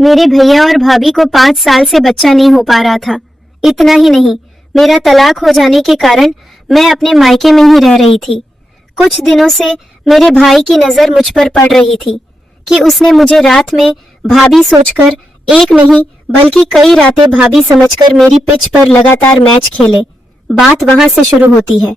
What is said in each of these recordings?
मेरे भैया और भाभी को 5 साल से बच्चा नहीं हो पा रहा था। इतना ही नहीं, मेरा तलाक हो जाने के कारण मैं अपने मायके में ही रह रही थी। कुछ दिनों से मेरे भाई की नजर मुझ पर पड़ रही थी कि उसने मुझे रात में भाभी सोचकर एक नहीं बल्कि कई रातें भाभी समझकर मेरी पिच पर लगातार मैच खेले। बात वहां से शुरू होती है।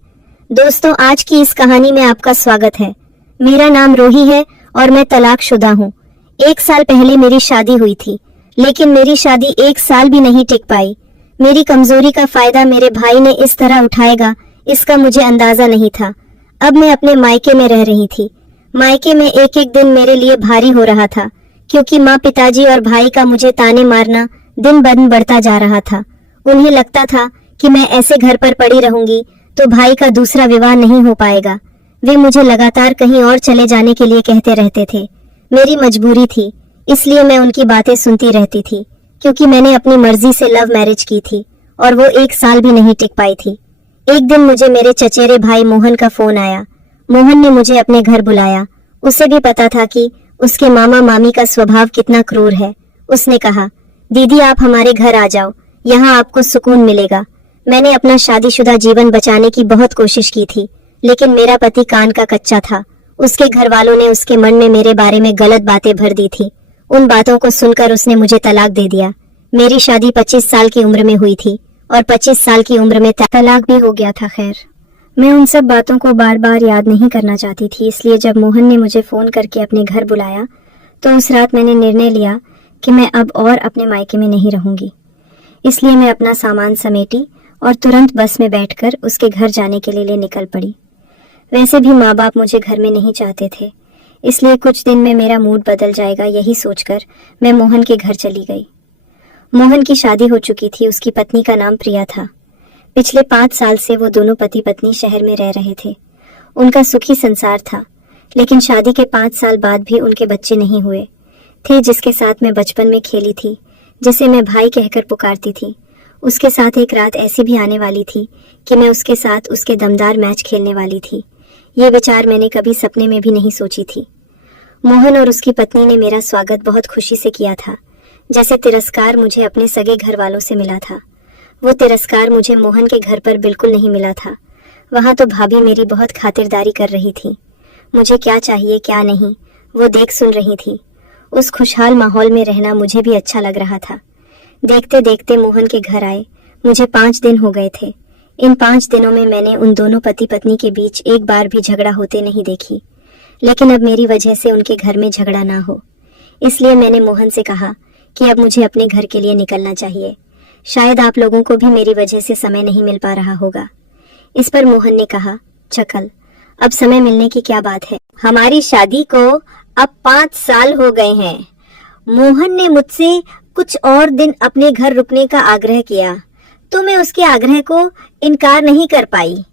दोस्तों, आज की इस कहानी में आपका स्वागत है। मेरा नाम रोही है और मैं तलाकशुदा हूँ। 1 साल पहले मेरी शादी हुई थी, लेकिन मेरी शादी 1 साल भी नहीं टिक पाई। मेरी कमजोरी का फायदा मेरे भाई ने इस तरह उठाएगा, इसका मुझे अंदाजा नहीं था। अब मैं अपने मायके में रह रही थी। मायके में एक एक दिन मेरे लिए भारी हो रहा था, क्योंकि माँ, पिताजी और भाई का मुझे ताने मारना दिन ब दिन बढ़ता जा रहा था। उन्हें लगता था कि मैं ऐसे घर पर पड़ी रहूंगी तो भाई का दूसरा विवाह नहीं हो पाएगा। वे मुझे लगातार कहीं और चले जाने के लिए कहते रहते थे। मेरी मजबूरी थी, इसलिए मैं उनकी बातें सुनती रहती थी, क्योंकि मैंने अपनी मर्जी से लव मैरिज की थी और वो 1 साल भी नहीं टिक पाई थी। एक दिन मुझे मेरे चचेरे भाई मोहन का फोन आया। मोहन ने मुझे अपने घर बुलाया। उसे भी पता था कि उसके मामा मामी का स्वभाव कितना क्रूर है। उसने कहा, दीदी आप हमारे घर आ जाओ, यहाँ आपको सुकून मिलेगा। मैंने अपना शादीशुदा जीवन बचाने की बहुत कोशिश की थी, लेकिन मेरा पति कान का कच्चा था। उसके घर वालों ने उसके मन में मेरे बारे में गलत बातें भर दी थी। उन बातों को सुनकर उसने मुझे तलाक दे दिया। मेरी शादी 25 साल की उम्र में हुई थी और 25 साल की उम्र में तलाक भी हो गया था। खैर, मैं उन सब बातों को बार बार याद नहीं करना चाहती थी, इसलिए जब मोहन ने मुझे फोन करके अपने घर बुलाया तो उस रात मैंने निर्णय लिया कि मैं अब और अपने मायके में नहीं रहूंगी। इसलिए मैं अपना सामान समेटी और तुरंत बस में बैठकर उसके घर जाने के लिए निकल पड़ी। वैसे भी माँ बाप मुझे घर में नहीं चाहते थे, इसलिए कुछ दिन में मेरा मूड बदल जाएगा, यही सोचकर मैं मोहन के घर चली गई। मोहन की शादी हो चुकी थी। उसकी पत्नी का नाम प्रिया था। पिछले 5 साल से वो दोनों पति पत्नी शहर में रह रहे थे। उनका सुखी संसार था, लेकिन शादी के 5 साल बाद भी उनके बच्चे नहीं हुए थे। जिसके साथ मैं बचपन में खेली थी, जिसे मैं भाई कहकर पुकारती थी, उसके साथ एक रात ऐसी भी आने वाली थी कि मैं उसके साथ उसके दमदार मैच खेलने वाली थी। ये विचार मैंने कभी सपने में भी नहीं सोची थी। मोहन और उसकी पत्नी ने मेरा स्वागत बहुत खुशी से किया था, जैसे तिरस्कार मुझे अपने सगे घर वालों से मिला था। वो तिरस्कार मुझे मोहन के घर पर बिल्कुल नहीं मिला था। वहां तो भाभी मेरी बहुत खातिरदारी कर रही थी। मुझे क्या चाहिए क्या नहीं वो देख सुन रही थी। उस खुशहाल माहौल में रहना मुझे भी अच्छा लग रहा था। देखते देखते मोहन के घर आए मुझे 5 दिन हो गए थे। इन 5 दिनों में मैंने उन दोनों पति पत्नी के बीच एक बार भी झगड़ा होते नहीं देखी, लेकिन अब मेरी वजह से उनके घर में झगड़ा ना हो, इसलिए मैंने मोहन से कहा कि अब मुझे अपने घर के लिए निकलना चाहिए। शायद आप लोगों को भी मेरी वजह से समय नहीं मिल पा रहा होगा। इस पर मोहन ने कहा, चकल, अब समय मिलने की क्या बात है, हमारी शादी को अब 5 साल हो गए हैं। मोहन ने मुझसे कुछ और दिन अपने घर रुकने का आग्रह किया, तो मैं उसके आग्रह को इनकार नहीं कर पाई।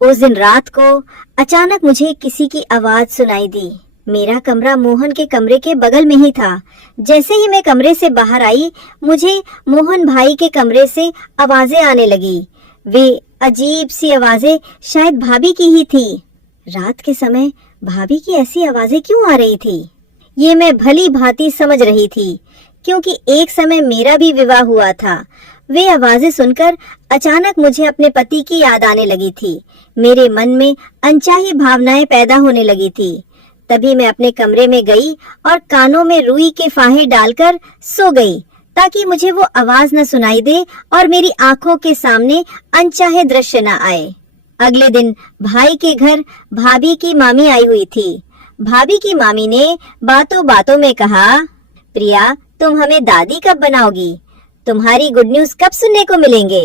उस दिन रात को अचानक मुझे किसी की आवाज सुनाई दी। मेरा कमरा मोहन के कमरे के बगल में ही था। जैसे ही मैं कमरे से बाहर आई, मुझे मोहन भाई के कमरे से आवाजें आने लगी। वे अजीब सी आवाजें शायद भाभी की ही थी। रात के समय भाभी की ऐसी आवाजें क्यों आ रही थी, ये मैं भली भांति समझ रही थी, क्योंकि एक समय मेरा भी विवाह हुआ था। वे आवाजें सुनकर अचानक मुझे अपने पति की याद आने लगी थी। मेरे मन में अनचाही भावनाएं पैदा होने लगी थी। तभी मैं अपने कमरे में गई और कानों में रुई के फाहे डालकर सो गई, ताकि मुझे वो आवाज न सुनाई दे और मेरी आंखों के सामने अनचाहे दृश्य न आए। अगले दिन भाई के घर भाभी की मामी आई हुई थी। भाभी की मामी ने बातों बातों में कहा, प्रिया तुम हमें दादी कब बनाओगी, तुम्हारी गुड न्यूज कब सुनने को मिलेंगे।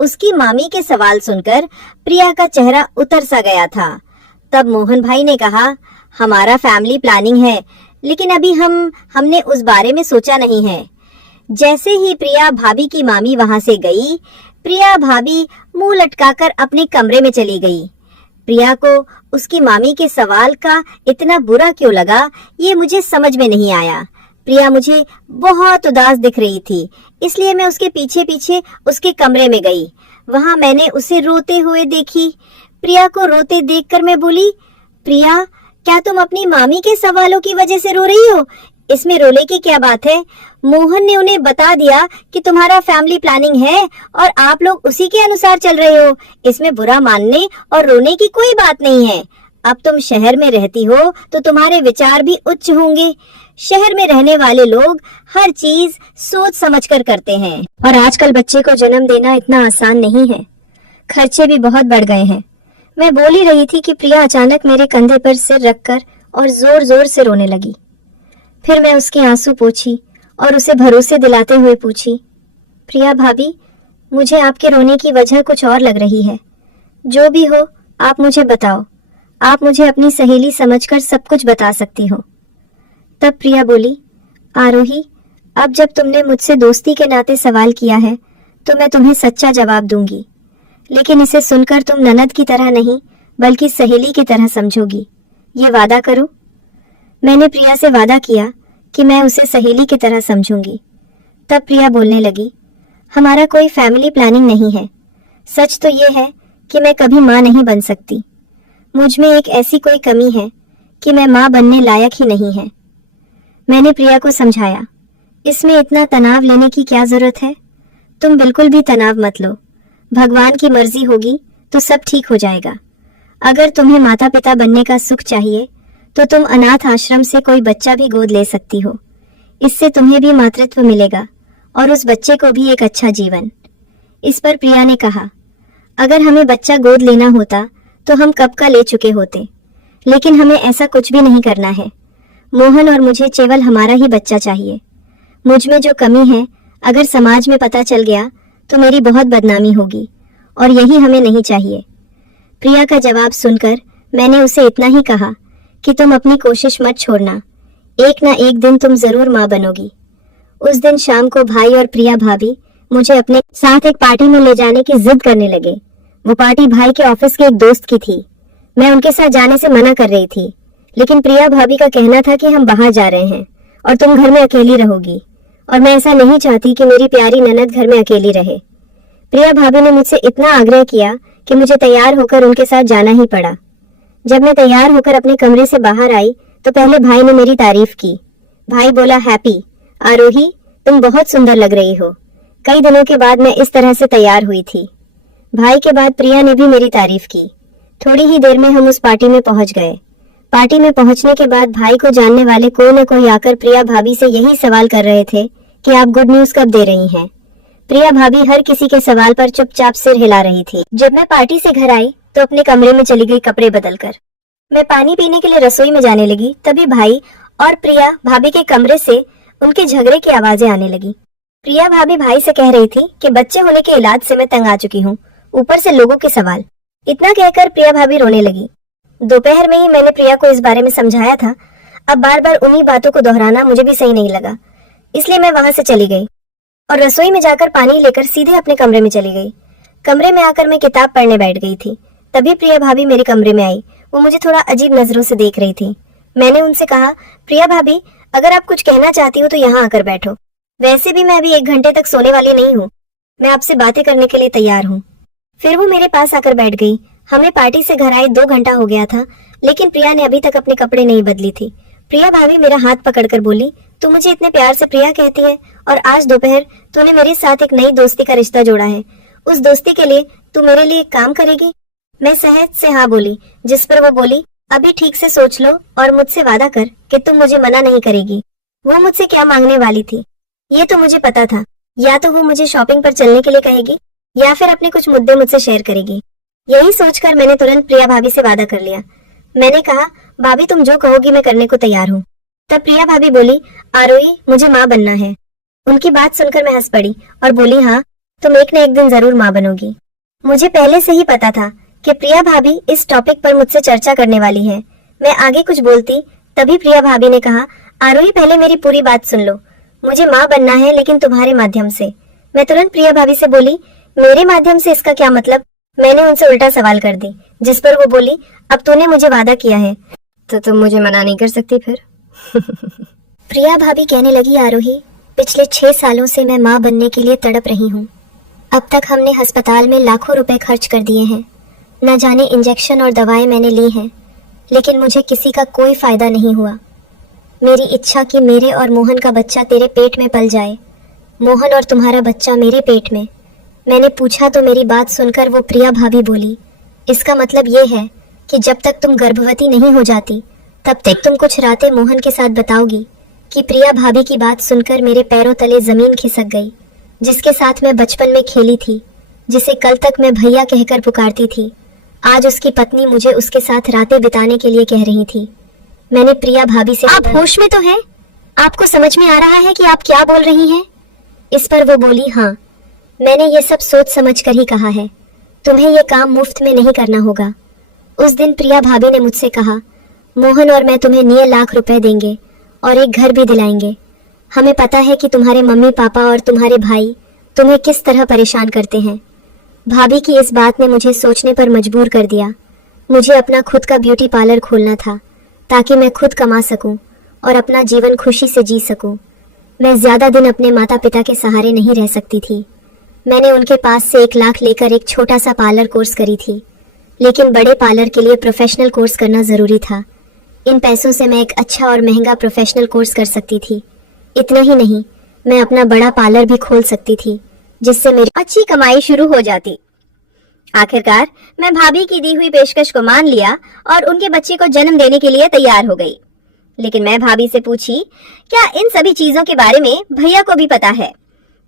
उसकी मामी के सवाल सुनकर प्रिया का चेहरा उतर सा गया था। तब मोहन भाई ने कहा, हमारा फैमिली प्लानिंग है, लेकिन अभी हमने उस बारे में सोचा नहीं है। जैसे ही प्रिया भाभी की मामी वहां से गई, प्रिया भाभी मुंह लटकाकर अपने कमरे में चली गई। प्रिया को उसकी मामी के सवाल का इतना बुरा क्यों लगा, ये मुझे समझ में नहीं आया। प्रिया मुझे बहुत उदास दिख रही थी, इसलिए मैं उसके पीछे पीछे उसके कमरे में गई। वहां मैंने उसे रोते हुए देखी। प्रिया को रोते देखकर मैं बोली, प्रिया क्या तुम अपनी मामी के सवालों की वजह से रो रही हो? इसमें रोने की क्या बात है? मोहन ने उन्हें बता दिया कि तुम्हारा फैमिली प्लानिंग है और आप लोग उसी के अनुसार चल रहे हो। इसमें बुरा मानने और रोने की कोई बात नहीं है। अब तुम शहर में रहती हो तो तुम्हारे विचार भी उच्च होंगे। शहर में रहने वाले लोग हर चीज सोच समझकर करते हैं और आजकल बच्चे को जन्म देना इतना आसान नहीं है। खर्चे भी बहुत बढ़ गए हैं। मैं बोल ही रही थी कि प्रिया अचानक मेरे कंधे पर सिर रखकर और जोर जोर से रोने लगी। फिर मैं उसके आंसू पोंछी और उसे भरोसे दिलाते हुए पूछी, प्रिया भाभी, मुझे आपके रोने की वजह कुछ और लग रही है। जो भी हो आप मुझे बताओ। आप मुझे अपनी सहेली समझकर सब कुछ बता सकती हो। तब प्रिया बोली, आरोही, अब जब तुमने मुझसे दोस्ती के नाते सवाल किया है तो मैं तुम्हें सच्चा जवाब दूंगी, लेकिन इसे सुनकर तुम ननद की तरह नहीं बल्कि सहेली की तरह समझोगी। ये वादा करो। मैंने प्रिया से वादा किया कि मैं उसे सहेली की तरह समझूंगी। तब प्रिया बोलने लगी, हमारा कोई फैमिली प्लानिंग नहीं है। सच तो ये है कि मैं कभी माँ नहीं बन सकती। मुझ में एक ऐसी कोई कमी है कि मैं माँ बनने लायक ही नहीं है। मैंने प्रिया को समझाया, इसमें इतना तनाव लेने की क्या जरूरत है? तुम बिल्कुल भी तनाव मत लो। भगवान की मर्जी होगी तो सब ठीक हो जाएगा। अगर तुम्हें माता पिता बनने का सुख चाहिए तो तुम अनाथ आश्रम से कोई बच्चा भी गोद ले सकती हो। इससे तुम्हें भी मातृत्व मिलेगा और उस बच्चे को भी एक अच्छा जीवन। इस पर प्रिया ने कहा, अगर हमें बच्चा गोद लेना होता तो हम कब का ले चुके होते, लेकिन हमें ऐसा कुछ भी नहीं करना है। मोहन और मुझे केवल हमारा ही बच्चा चाहिए। मुझ में जो कमी है अगर समाज में पता चल गया तो मेरी बहुत बदनामी होगी और यही हमें नहीं चाहिए। प्रिया का जवाब सुनकर मैंने उसे इतना ही कहा कि तुम अपनी कोशिश मत छोड़ना, एक ना एक दिन तुम जरूर माँ बनोगी। उस दिन शाम को भाई और प्रिया भाभी मुझे अपने साथ एक पार्टी में ले जाने की जिद करने लगे। वो पार्टी भाई के ऑफिस के एक दोस्त की थी। मैं उनके साथ जाने से मना कर रही थी, लेकिन प्रिया भाभी का कहना था कि हम बाहर जा रहे हैं और तुम घर में अकेली रहोगी, और मैं ऐसा नहीं चाहती कि मेरी प्यारी ननद घर में अकेली रहे। प्रिया भाभी ने मुझसे इतना आग्रह किया कि मुझे तैयार होकर उनके साथ जाना ही पड़ा। जब मैं तैयार होकर अपने कमरे से बाहर आई तो पहले भाई ने मेरी तारीफ की। भाई बोला, हैप्पी, आरोही, तुम बहुत सुंदर लग रही हो। कई दिनों के बाद मैं इस तरह से तैयार हुई थी। भाई के बाद प्रिया ने भी मेरी तारीफ की। थोड़ी ही देर में हम उस पार्टी में पहुंच गए। पार्टी में पहुंचने के बाद भाई को जानने वाले कोई न कोई आकर प्रिया भाभी से यही सवाल कर रहे थे कि आप गुड न्यूज कब दे रही हैं। प्रिया भाभी हर किसी के सवाल पर चुपचाप सिर हिला रही थी। जब मैं पार्टी से घर आई तो अपने कमरे में चली गई कपड़े बदलकर। मैं पानी पीने के लिए रसोई में जाने लगी, तभी भाई और प्रिया भाभी के कमरे से उनके झगड़े की आवाजें आने लगी। प्रिया भाभी भाई से कह रही थी कि बच्चे होने के इलाज से मैं तंग आ चुकी हूँ, ऊपर से लोगों के सवाल। इतना कहकर प्रिया भाभी रोने लगी। दोपहर में ही मैंने प्रिया को इस बारे में समझाया था। अब बार बार उन्हीं बातों को दोहराना मुझे भी सही नहीं लगा, इसलिए मैं वहां से चली गई और रसोई में जाकर पानी लेकर सीधे अपने कमरे में चली गई। कमरे में आकर मैं किताब पढ़ने बैठ गई थी। तभी प्रिया भाभी मेरे कमरे में आई। वो मुझे थोड़ा अजीब नजरों से देख रही थी। मैंने उनसे कहा, प्रिया भाभी, अगर आप कुछ कहना चाहती हो तो यहाँ आकर बैठो। वैसे भी मैं अभी 1 घंटे तक सोने वाली नहीं हूँ। मैं आपसे बातें करने के लिए तैयार हूँ। फिर वो मेरे पास आकर बैठ गई। हमें पार्टी से घर आए 2 घंटा हो गया था, लेकिन प्रिया ने अभी तक अपने कपड़े नहीं बदली थी। प्रिया भाभी मेरा हाथ पकड़कर बोली, तू मुझे इतने प्यार से प्रिया कहती है और आज दोपहर तूने मेरे साथ एक नई दोस्ती का रिश्ता जोड़ा है। उस दोस्ती के लिए तू मेरे लिए एक काम करेगी? मैं सहज से हाँ बोली, जिस पर वो बोली, अभी ठीक से सोच लो और मुझसे वादा कर कि तुम मुझे मना नहीं करेगी। वो मुझसे क्या मांगने वाली थी ये तो मुझे पता था। या तो वो मुझे शॉपिंग पर चलने के लिए कहेगी या फिर अपने कुछ मुद्दे मुझसे शेयर करेगी। यही सोचकर मैंने तुरंत प्रिया भाभी से वादा कर लिया। मैंने कहा, भाभी तुम जो कहोगी मैं करने को तैयार हूँ। तब प्रिया भाभी बोली, आरोही, मुझे माँ बनना है। उनकी बात सुनकर मैं हंस पड़ी और बोली, हाँ, तुम एक न एक दिन जरूर माँ बनोगी। मुझे पहले से ही पता था कि प्रिया भाभी इस टॉपिक पर मुझसे चर्चा करने वाली है। मैं आगे कुछ बोलती तभी प्रिया भाभी ने कहा, आरोही, पहले मेरी पूरी बात सुन लो। मुझे माँ बनना है, लेकिन तुम्हारे माध्यम से। मैं तुरंत प्रिया भाभी से बोली, मेरे माध्यम से इसका क्या मतलब? मैंने उनसे उल्टा सवाल कर दी, जिस पर वो बोली, अब तूने मुझे वादा किया है तो तुम मुझे मना नहीं कर सकती फिर। प्रिया भाभी कहने लगी, आरोही, पिछले 6 सालों से मैं माँ बनने के लिए तड़प रही हूँ। अब तक हमने अस्पताल में लाखों रुपए खर्च कर दिए हैं। न जाने इंजेक्शन और दवाएं मैंने ली हैं, लेकिन मुझे किसी का कोई फायदा नहीं हुआ। मेरी इच्छा कि मेरे और मोहन का बच्चा तेरे पेट में पल जाए। मोहन और तुम्हारा बच्चा मेरे पेट में। मैंने पूछा तो मेरी बात सुनकर वो प्रिया भाभी बोली, इसका मतलब ये है कि जब तक तुम गर्भवती नहीं हो जाती तब तक तुम कुछ रातें मोहन के साथ बताओगी। कि प्रिया भाभी की बात सुनकर मेरे पैरों तले जमीन खिसक गई। जिसके साथ मैं बचपन में खेली थी, जिसे कल तक मैं भैया कहकर पुकारती थी, आज उसकी पत्नी मुझे उसके साथ रातें बिताने के लिए कह रही थी। मैंने प्रिया भाभी से, आप होश में तो हैं? आपको समझ में आ रहा है कि आप क्या बोल रही हैं? इस पर वो बोली, हाँ, मैंने ये सब सोच समझ कर ही कहा है। तुम्हें ये काम मुफ्त में नहीं करना होगा। उस दिन प्रिया भाभी ने मुझसे कहा, मोहन और मैं तुम्हें 9 लाख रुपए देंगे और एक घर भी दिलाएंगे। हमें पता है कि तुम्हारे मम्मी पापा और तुम्हारे भाई तुम्हें किस तरह परेशान करते हैं। भाभी की इस बात ने मुझे सोचने पर मजबूर कर दिया। मुझे अपना खुद का ब्यूटी पार्लर खोलना था ताकि मैं खुद कमा सकूं और अपना जीवन खुशी से जी सकूं। मैं ज्यादा दिन अपने माता पिता के सहारे नहीं रह सकती थी। मैंने उनके पास से 1 लाख लेकर एक छोटा सा पार्लर कोर्स करी थी, लेकिन बड़े पार्लर के लिए प्रोफेशनल कोर्स करना जरूरी था। इन पैसों से मैं एक अच्छा और महंगा प्रोफेशनल कोर्स कर सकती थी। इतना ही नहीं, मैं अपना बड़ा पार्लर भी खोल सकती थी, जिससे मेरी अच्छी कमाई शुरू हो जाती। आखिरकार मैं भाभी की दी हुई पेशकश को मान लिया और उनके बच्चे को जन्म देने के लिए तैयार हो गई। लेकिन मैं भाभी से पूछी, क्या इन सभी चीजों के बारे में भैया को भी पता है?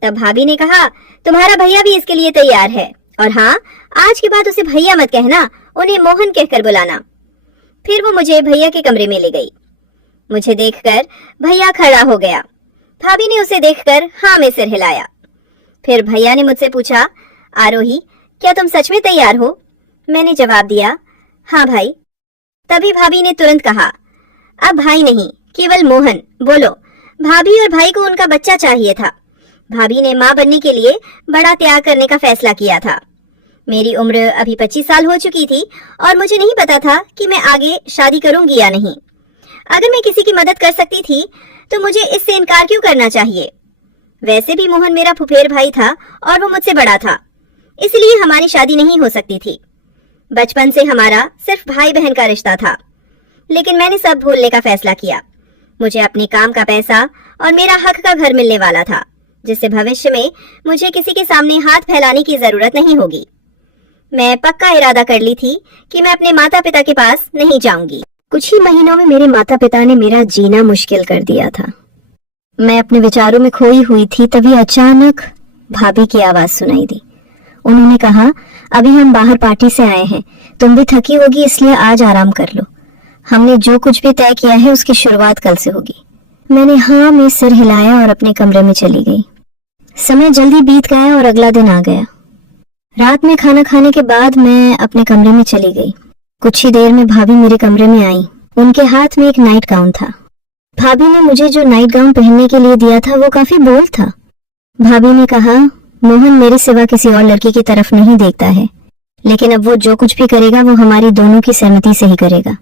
तब भाभी ने कहा, तुम्हारा भैया भी इसके लिए तैयार है, और हाँ, आज के बाद उसे भैया मत कहना, उन्हें मोहन कहकर बुलाना। फिर वो मुझे भैया के कमरे में ले गई। मुझे देखकर भैया खड़ा हो गया। भाभी ने उसे देखकर हाँ में सिर हिलाया। फिर भैया ने मुझसे पूछा, आरोही, क्या तुम सच में तैयार हो? मैंने जवाब दिया, हाँ भाई। तभी भाभी ने तुरंत कहा, अब भाई नहीं, केवल मोहन। बोलो। भाभी और भाई को उनका बच्चा चाहिए था। भाभी ने माँ बनने के लिए बड़ा त्याग करने का फैसला किया था। मेरी उम्र अभी 25 साल हो चुकी थी और मुझे नहीं पता था कि मैं आगे शादी करूंगी या नहीं। अगर मैं किसी की मदद कर सकती थी तो मुझे इससे इनकार क्यों करना चाहिए? वैसे भी मोहन मेरा फुफेर भाई था और वो मुझसे बड़ा था, इसलिए हमारी शादी नहीं हो सकती थी। बचपन से हमारा सिर्फ भाई बहन का रिश्ता था। लेकिन मैंने सब भूलने का फैसला किया। मुझे अपने काम का पैसा और मेरा हक का घर मिलने वाला था, जिससे भविष्य में मुझे किसी के सामने हाथ फैलाने की जरूरत नहीं होगी। मैं पक्का इरादा कर ली थी कि मैं अपने माता पिता के पास नहीं जाऊंगी। कुछ ही महीनों में मेरे माता पिता ने मेरा जीना मुश्किल कर दिया था। मैं अपने विचारों में खोई हुई थी, तभी अचानक भाभी की आवाज सुनाई दी। उन्होंने कहा, अभी हम बाहर पार्टी से आए हैं, तुम भी थकी होगी, इसलिए आज आराम कर लो। हमने जो कुछ भी तय किया है उसकी शुरुआत कल से होगी। मैंने हाँ में सिर हिलाया और अपने कमरे में चली गई। समय जल्दी बीत गया और अगला दिन आ गया। रात में खाना खाने के बाद मैं अपने कमरे में चली गई। कुछ ही देर में भाभी मेरे कमरे में आई। उनके हाथ में एक नाइट गाउन था। भाभी ने मुझे जो नाइट गाउन पहनने के लिए दिया था वो काफी बोल्ड था। भाभी ने कहा, मोहन मेरे सिवा किसी और लड़की की तरफ नहीं देखता है, लेकिन अब वो जो कुछ भी करेगा वो हमारी दोनों की सहमति से ही करेगा।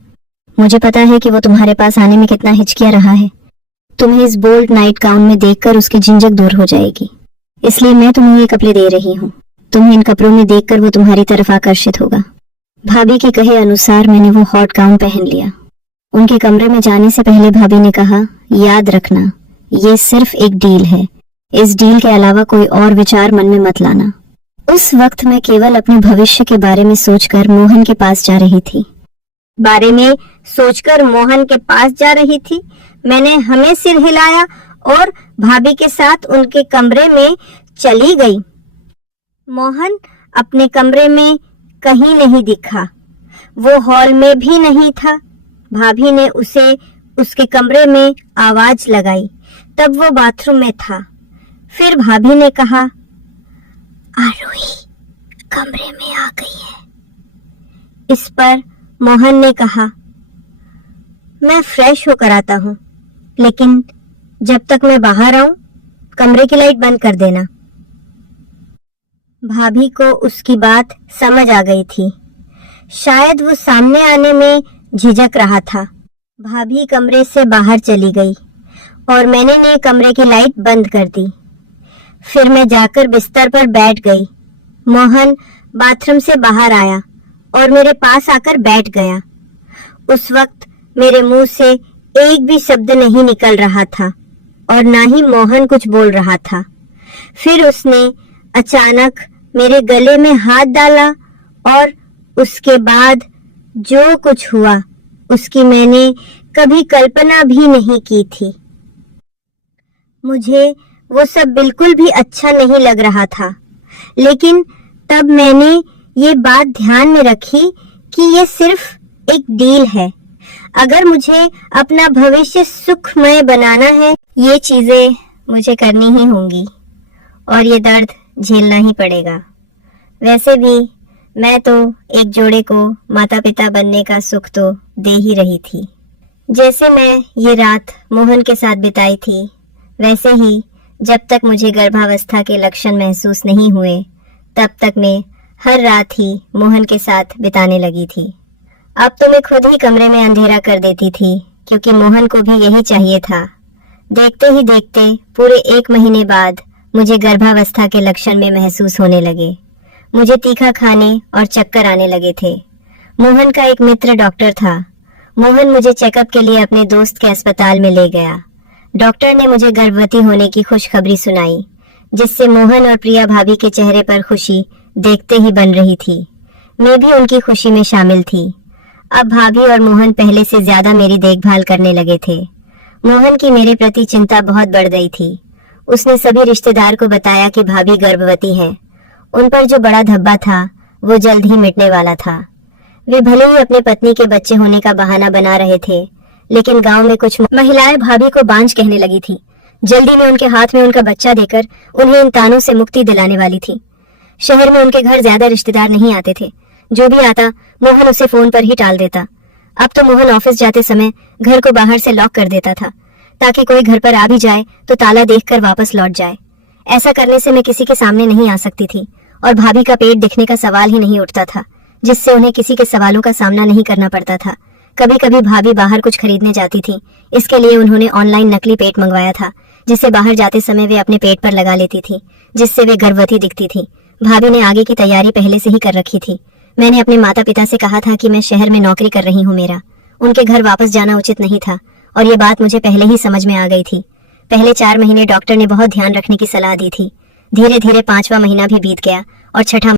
मुझे पता है कि वो तुम्हारे पास आने में कितना हिचकिया रहा है। तुम्हें इस बोल्ड नाइट गाउन में देखकर उसकी झिंझक दूर हो जाएगी, इसलिए मैं तुम्हें ये कपड़े दे रही हूँ। तुम्हें इन कपड़ों में देखकर वो तुम्हारी तरफ आकर्षित होगा। भाभी के कहे अनुसार मैंने वो हॉट गाउन पहन लिया। उनके कमरे में जाने से पहले भाभी ने कहा, याद रखना, ये सिर्फ एक डील है। इस डील के अलावा कोई और विचार मन में मत लाना। उस वक्त मैं केवल अपने भविष्य के बारे में सोचकर मोहन के पास जा रही थी। मैंने हमें सिर हिलाया और भाभी के साथ उनके कमरे में चली गई। मोहन अपने कमरे में कहीं नहीं दिखा। वो हॉल में भी नहीं था। भाभी ने उसे उसके कमरे में आवाज लगाई, तब वो बाथरूम में था। फिर भाभी ने कहा, आरोही कमरे में आ गई है। इस पर मोहन ने कहा, मैं फ्रेश होकर आता हूँ, लेकिन जब तक मैं बाहर आऊं कमरे की लाइट बंद कर देना। भाभी को उसकी बात समझ आ गई थी। शायद वो सामने आने में झिझक रहा था। भाभी कमरे से बाहर चली गई और मैंने कमरे की लाइट बंद कर दी। फिर मैं जाकर बिस्तर पर बैठ गई। मोहन बाथरूम से बाहर आया और मेरे पास आकर बैठ गया। उस वक्त मेरे मुंह से एक भी शब्द नहीं निकल रहा था और ना ही मोहन कुछ बोल रहा था। फिर उसने अचानक मेरे गले में हाथ डाला और उसके बाद जो कुछ हुआ उसकी मैंने कभी कल्पना भी नहीं की थी। मुझे वो सब बिल्कुल भी अच्छा नहीं लग रहा था, लेकिन तब मैंने ये बात ध्यान में रखी कि ये सिर्फ एक डील है। अगर मुझे अपना भविष्य सुखमय बनाना है, ये चीजें मुझे करनी ही होंगी और ये दर्द झेलना ही पड़ेगा। वैसे भी मैं तो एक जोड़े को माता पिता बनने का सुख तो दे ही रही थी। जैसे मैं ये रात मोहन के साथ बिताई थी, वैसे ही जब तक मुझे गर्भावस्था के लक्षण महसूस नहीं हुए, तब तक मैं हर रात ही मोहन के साथ बिताने लगी थी। अब तो मैं खुद ही कमरे में अंधेरा कर देती थी, क्योंकि मोहन को भी यही चाहिए था। देखते ही देखते पूरे 1 महीने बाद मुझे गर्भावस्था के लक्षण में महसूस होने लगे। मुझे तीखा खाने और चक्कर आने लगे थे। मोहन का एक मित्र डॉक्टर था। मोहन मुझे चेकअप के लिए अपने दोस्त के अस्पताल में ले गया। डॉक्टर ने मुझे गर्भवती होने की खुशखबरी सुनाई, जिससे मोहन और प्रिया भाभी के चेहरे पर खुशी देखते ही बन रही थी। मैं भी उनकी खुशी में शामिल थी। अब भाभी और मोहन पहले से ज्यादा मेरी देखभाल करने लगे थे। मोहन की मेरे प्रति चिंता बहुत बढ़ गई थी। उसने सभी रिश्तेदार को बताया कि भाभी गर्भवती है। उन पर जो बड़ा धब्बा था वो जल्द ही मिटने वाला था। वे भले ही अपने पत्नी के बच्चे होने का बहाना बना रहे थे, लेकिन गांव में कुछ महिलाएं भाभी को बांझ कहने लगी थी। जल्दी में उनके हाथ में उनका बच्चा देकर उन्हें इन तानों से मुक्ति दिलाने वाली थी। शहर में उनके घर ज्यादा रिश्तेदार नहीं आते थे। जो भी आता मोहन उसे फोन पर ही टाल देता। अब तो मोहन ऑफिस जाते समय घर को बाहर से लॉक कर देता था, ताकि कोई घर पर आ भी जाए तो ताला देखकर वापस लौट जाए। ऐसा करने से मैं किसी के सामने नहीं आ सकती थी और भाभी का पेट दिखने का सवाल ही नहीं उठता था, जिससे उन्हें किसी के सवालों का सामना नहीं करना पड़ता था। कभी कभी भाभी बाहर कुछ खरीदने जाती थी। इसके लिए उन्होंने ऑनलाइन नकली पेट मंगवाया था, जिसे बाहर जाते समय वे अपने पेट पर लगा लेती थी, जिससे वे गर्भवती दिखती थी। भाभी ने आगे की तैयारी पहले से ही कर रखी थी। मैंने अपने माता पिता से कहा था कि मैं शहर में नौकरी कर रही हूँ। मेरा उनके घर वापस जाना उचित नहीं था और ये बात मुझे पहले ही समझ में आ गई थी। पहले 4 महीने डॉक्टर ने बहुत ध्यान रखने की सलाह दी थी। धीरे धीरे 5वां महीना भी बीत गया और छठा